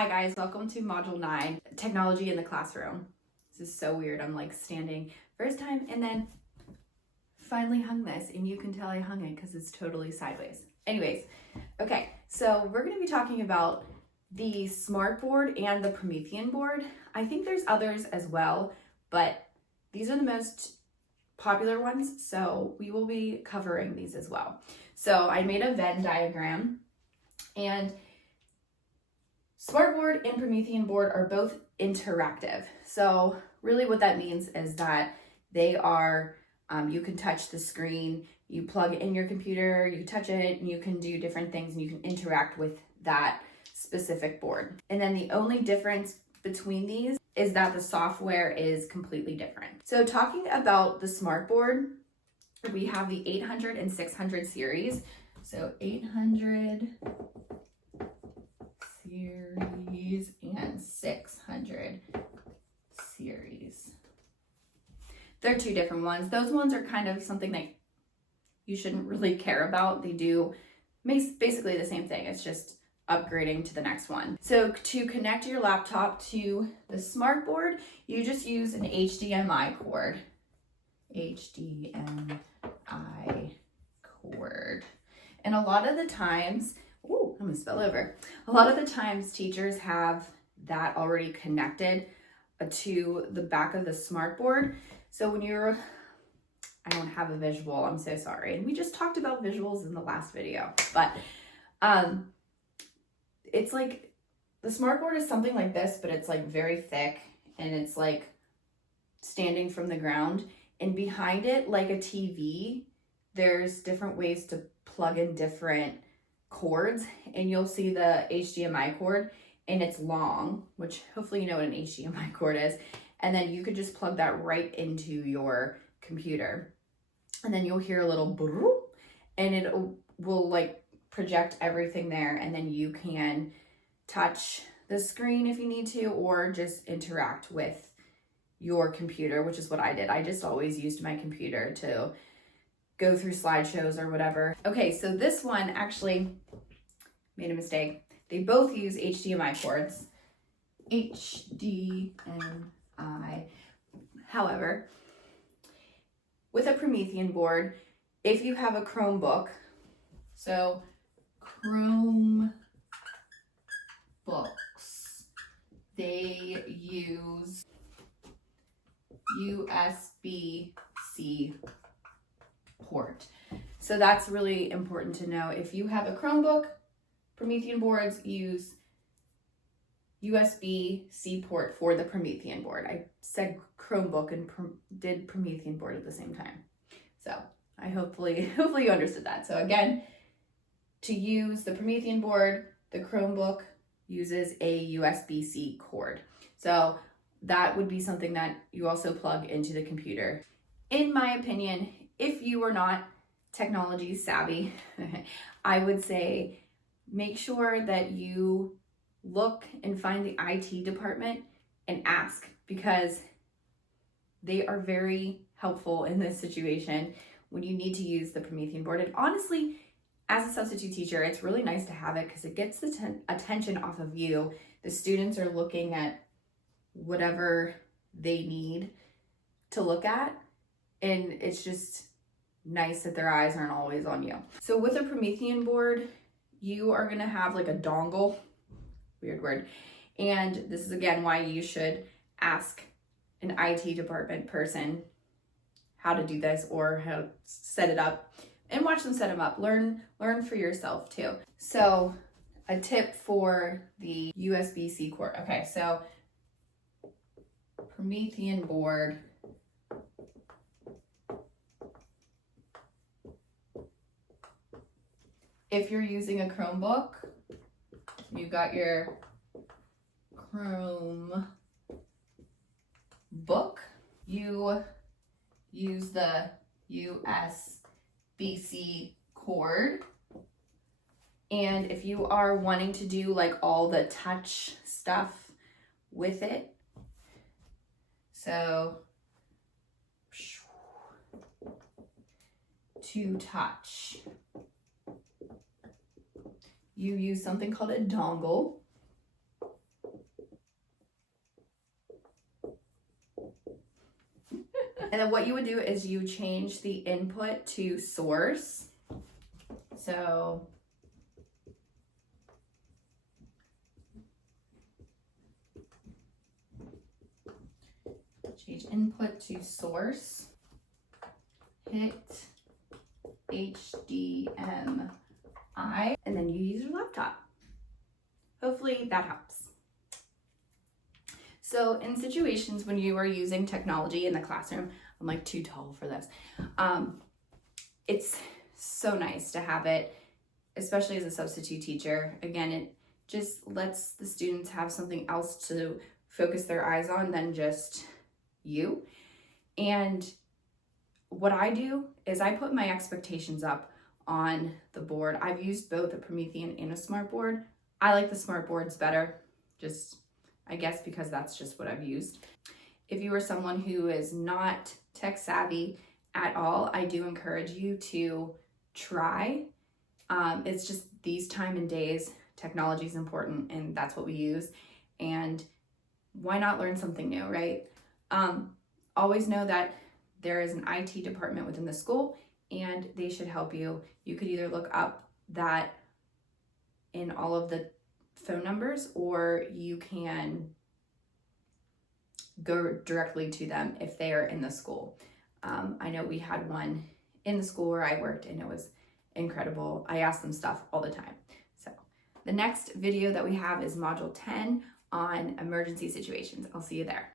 Hi guys, welcome to Module 9, Technology in the Classroom. This is so weird. I'm like standing first time and then finally hung this, and you can tell I hung it because it's totally sideways. Anyways, okay, so we're going to be talking about the smart board and the Promethean board. I think there's others as well, but these are the most popular ones, so we will be covering these as well. So I made a Venn diagram, and Smartboard and Promethean board are both interactive. So really what that means is that they are, you can touch the screen, you plug in your computer, you touch it, and you can do different things, and you can interact with that specific board. And then the only difference between these is that the software is completely different. So talking about the smartboard, we have the 800 and 600 series. So 800 series and 600 series. They're two different ones. Those ones are kind of something that you shouldn't really care about. They do basically the same thing. It's just upgrading to the next one. So to connect your laptop to the smartboard, you just use an HDMI cord. HDMI cord. And a lot of the times, I'm gonna spill over. A lot of the times teachers have that already connected to the back of the smartboard. So when I don't have a visual, I'm so sorry. And we just talked about visuals in the last video, but it's like the smartboard is something like this, but it's like very thick and it's like standing from the ground, and behind it, like a TV, there's different ways to plug in different cords, and you'll see the HDMI cord, and it's long, which hopefully you know what an HDMI cord is, and then you could just plug that right into your computer, and then you'll hear a little brrrr, and it will like project everything there, and then you can touch the screen if you need to, or just interact with your computer, which is what I did. I just always used my computer to go through slideshows or whatever. Okay, so this one actually made a mistake. They both use HDMI cords. HDMI. However, with a Promethean board, if you have a Chromebook, so Chromebooks, they use USB-C port. So that's really important to know. If you have a Chromebook, Promethean boards use USB-C port for the Promethean board. I said Chromebook and did Promethean board at the same time. So I hopefully you understood that. So again, to use the Promethean board, the Chromebook uses a USB-C cord. So that would be something that you also plug into the computer. In my opinion, if you are not technology savvy, I would say make sure that you look and find the IT department and ask, because they are very helpful in this situation when you need to use the Promethean board. And honestly, as a substitute teacher, it's really nice to have it because it gets the attention off of you. The students are looking at whatever they need to look at, and it's just nice that their eyes aren't always on you. So with a Promethean board, you are gonna have like a dongle, weird word, and this is again why you should ask an IT department person how to do this or how to set it up, and watch them set them up. Learn for yourself too. So a tip for the USB-C cord. Okay, so Promethean board, if you're using a Chromebook, you got your Chromebook, you use the USB-C cord. And if you are wanting to do like all the touch stuff with it, so to touch, you use something called a dongle. And then what you would do is you change the input to source. So change input to source, hit HDMI, and then you use your laptop. Hopefully that helps. So in situations when you are using technology in the classroom, I'm like too tall for this. It's so nice to have it, especially as a substitute teacher. Again, it just lets the students have something else to focus their eyes on than just you. And what I do is I put my expectations up on the board. I've used both a Promethean and a smart board. I like the smart boards better, just I guess because that's just what I've used. If you are someone who is not tech savvy at all, I do encourage you to try. It's just these time and days, technology is important and that's what we use. And why not learn something new, right? Always know that there is an IT department within the school and they should help you. You could either look up that in all of the phone numbers, or you can go directly to them if they are in the school. I know we had one in the school where I worked and it was incredible. I asked them stuff all the time. So the next video that we have is module 10 on emergency situations. I'll see you there.